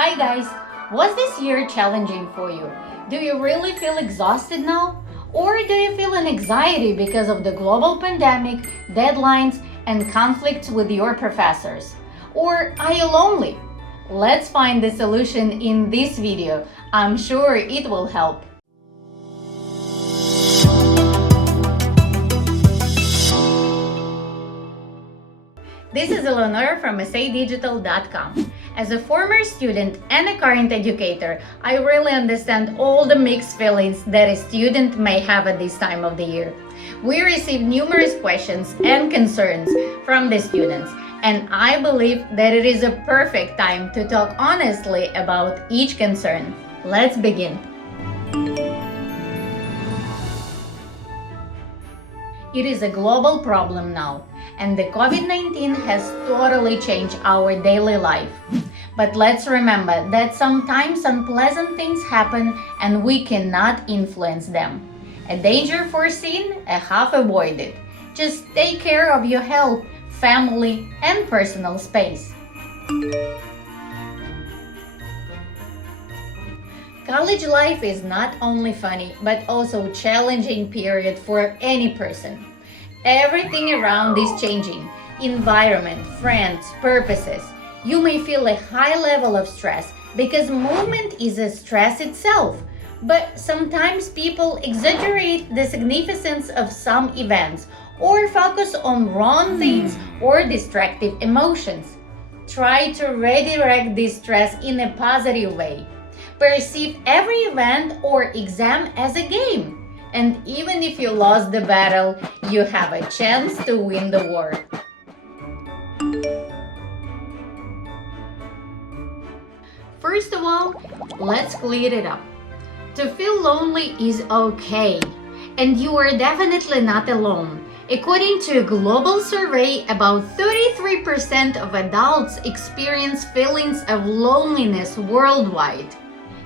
Hi guys! Was this year challenging for you? Do you really feel exhausted now? Or do you feel an anxiety because of the global pandemic, deadlines, and conflicts with your professors? Or are you lonely? Let's find the solution in this video. I'm sure it will help. This is Eleonora from SADigital.com. As a former student and a current educator, I really understand all the mixed feelings that a student may have at this time of the year. We receive numerous questions and concerns from the students, and I believe that it is a perfect time to talk honestly about each concern. Let's begin. It is a global problem now, and the COVID-19 has totally changed our daily life. But let's remember that sometimes unpleasant things happen and we cannot influence them. A danger foreseen, a half avoided. Just take care of your health, family, and personal space. College life is not only funny, but also challenging period for any person. Everything around is changing. Environment, friends, purposes. You may feel a high level of stress because movement is a stress itself. But sometimes people exaggerate the significance of some events or focus on wrong things or distractive emotions. Try to redirect this stress in a positive way. Perceive every event or exam as a game. And even if you lost the battle, you have a chance to win the war. First of all, let's clear it up. To feel lonely is okay, and you are definitely not alone. According to a global survey, about 33% of adults experience feelings of loneliness worldwide.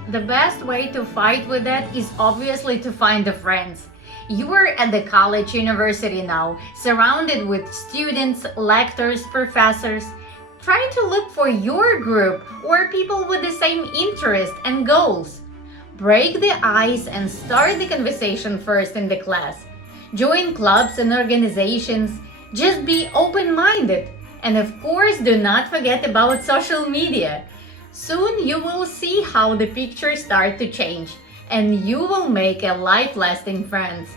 The best way to fight with that is obviously to find the friends. You are at the college university now, surrounded with students, lecturers, professors. Try to look for your group or people with the same interests and goals. Break the ice and start the conversation first in the class. Join clubs and organizations. Just be open-minded. And of course, do not forget about social media. Soon you will see how the pictures start to change, and you will make a life-lasting friends.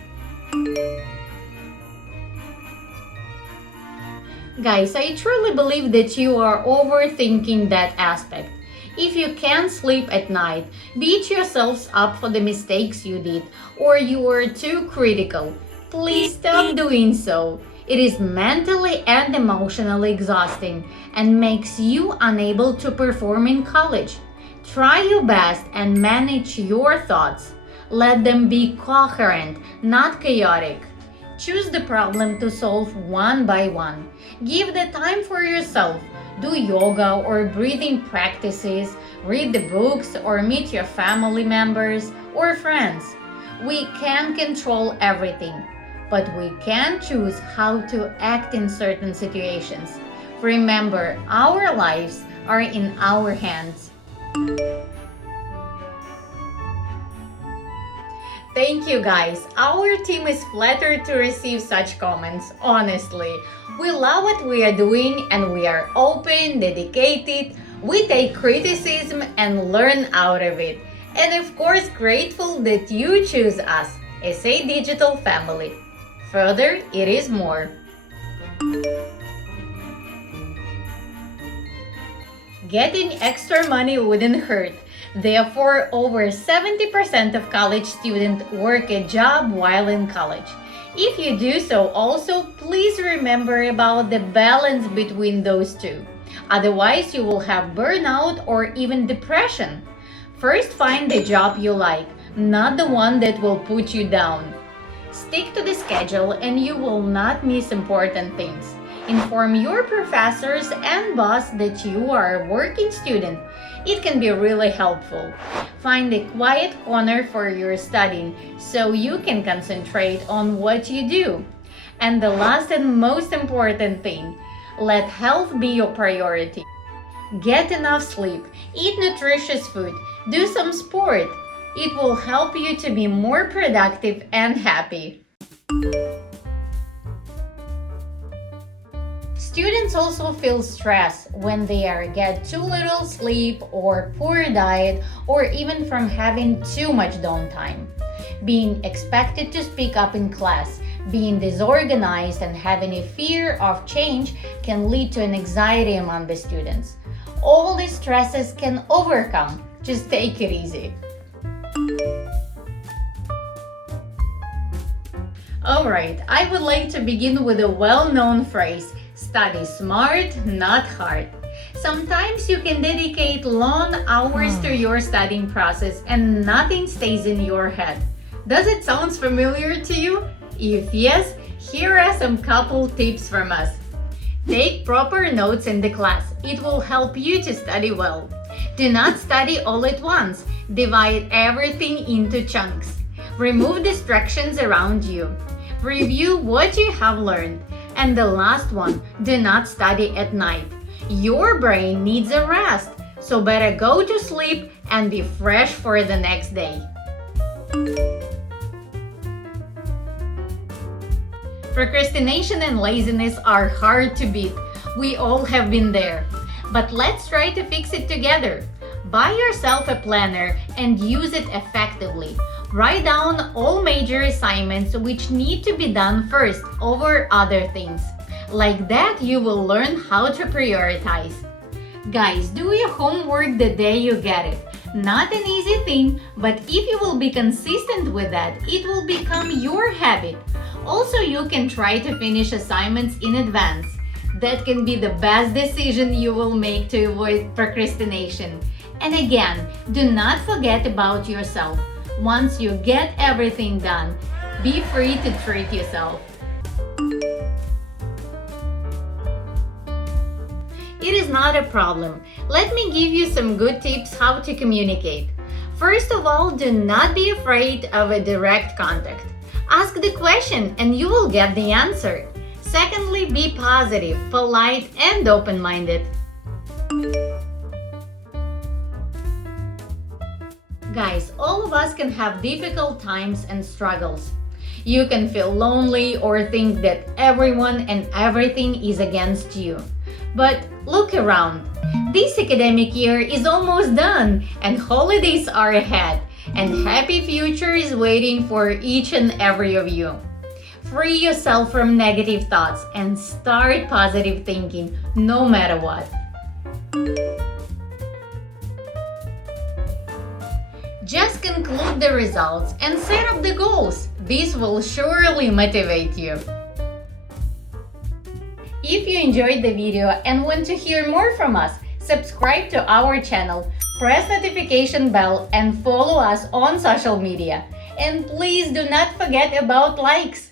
Guys, I truly believe that you are overthinking that aspect. If you can't sleep at night, beat yourselves up for the mistakes you did, or you are too critical, please stop doing so. It is mentally and emotionally exhausting and makes you unable to perform in college. Try your best and manage your thoughts. Let them be coherent, not chaotic. Choose the problem to solve one by one. Give the time for yourself. Do yoga or breathing practices, read the books or meet your family members or friends. We can't control everything, but we can choose how to act in certain situations. Remember, our lives are in our hands. Thank you guys. Our team is flattered to receive such comments, honestly. We love what we are doing and we are open, dedicated. We take criticism and learn out of it. And of course, grateful that you choose us, SA Digital family. Further, it is more. Getting extra money wouldn't hurt. Therefore, over 70% of college students work a job while in college. If you do so also, please remember about the balance between those two. Otherwise, you will have burnout or even depression. First, find the job you like, not the one that will put you down. Stick to the schedule and you will not miss important things. Inform your professors and boss that you are a working student. It can be really helpful. Find a quiet corner for your studying so you can concentrate on what you do. And the last and most important thing, let health be your priority. Get enough sleep, eat nutritious food, do some sport. It will help you to be more productive and happy. Students also feel stress when they get too little sleep or poor diet or even from having too much downtime. Being expected to speak up in class, being disorganized and having a fear of change can lead to an anxiety among the students. All these stresses can overcome. Just take it easy. Alright, I would like to begin with a well-known phrase, study smart, not hard. Sometimes you can dedicate long hours to your studying process and nothing stays in your head. Does it sound familiar to you? If yes, here are some couple tips from us. Take proper notes in the class. It will help you to study well. Do not study all at once. Divide everything into chunks. Remove distractions around you. Review what you have learned. And the last one, do not study at night. Your brain needs a rest, so better go to sleep and be fresh for the next day. Procrastination and laziness are hard to beat. We all have been there. But let's try to fix it together. Buy yourself a planner and use it effectively. Write down all major assignments which need to be done first over other things. Like that, you will learn how to prioritize. Guys, do your homework the day you get it. Not an easy thing, but if you will be consistent with that, it will become your habit. Also, you can try to finish assignments in advance. That can be the best decision you will make to avoid procrastination. And again, do not forget about yourself. Once you get everything done, be free to treat yourself. It is not a problem. Let me give you some good tips how to communicate. First of all, do not be afraid of a direct contact. Ask the question and you will get the answer. Secondly, be positive, polite, and open-minded. Guys, all of us can have difficult times and struggles. You can feel lonely or think that everyone and everything is against you. But look around. This academic year is almost done and holidays are ahead. And happy future is waiting for each and every of you. Free yourself from negative thoughts and start positive thinking no matter what. Just conclude the results and set up the goals. This will surely motivate you. If you enjoyed the video and want to hear more from us, subscribe to our channel, press notification bell, and follow us on social media. And please do not forget about likes.